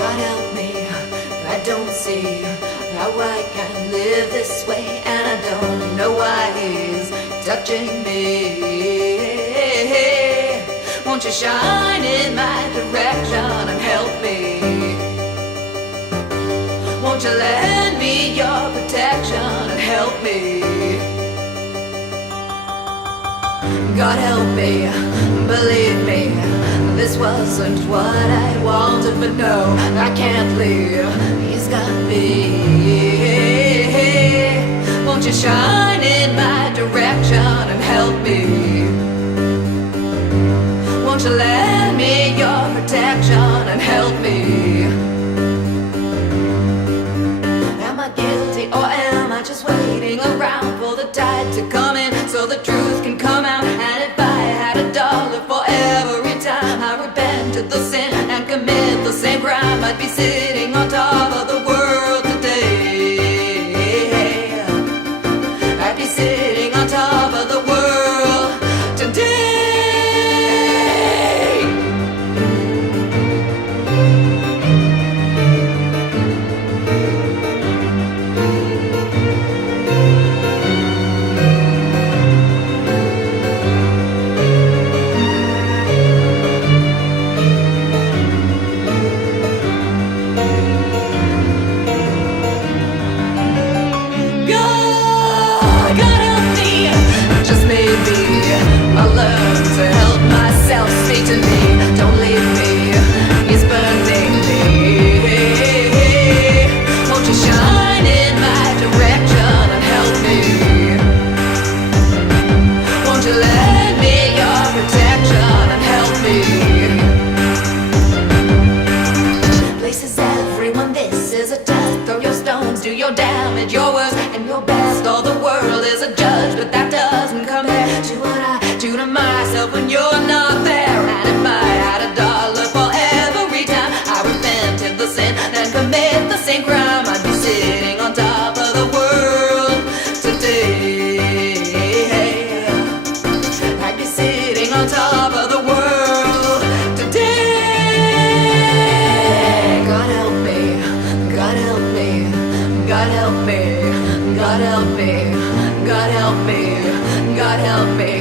God help me, I don't see how I can live this way, and I don't know why he's touching me. Won't you shine in my direction and help me? Won't you lend me your protection and help me? God help me, believe me, this wasn't what I wanted, but no, I can't leave, he's got me. Won't you shine in my direction and help me? Won't you lend me your protection and help me? Am I guilty or am I just waiting around for the tide to come in so the truth can come out? And if I had $1 for every time I repented the sin and commit the same crime, I'd be sitting on top of the world today. I'd be sitting on top of the world today. I'll learn to help myself, speak to me, don't leave me, it's burning me. Won't you shine in my direction and help me? Won't you lend me your protection and help me? Places everyone, this is a test. Throw your stones, do your damage, your worst and your best. All the world is a judge, but that doesn't compare to what I do to myself when you're not there. And if I had $1 for every time I repented the sin and commit the same crime, I'd be sitting on top of the world today. I'd be sitting on top of the world today. God help me, God help me, God help me, God help me, God help me, God help me.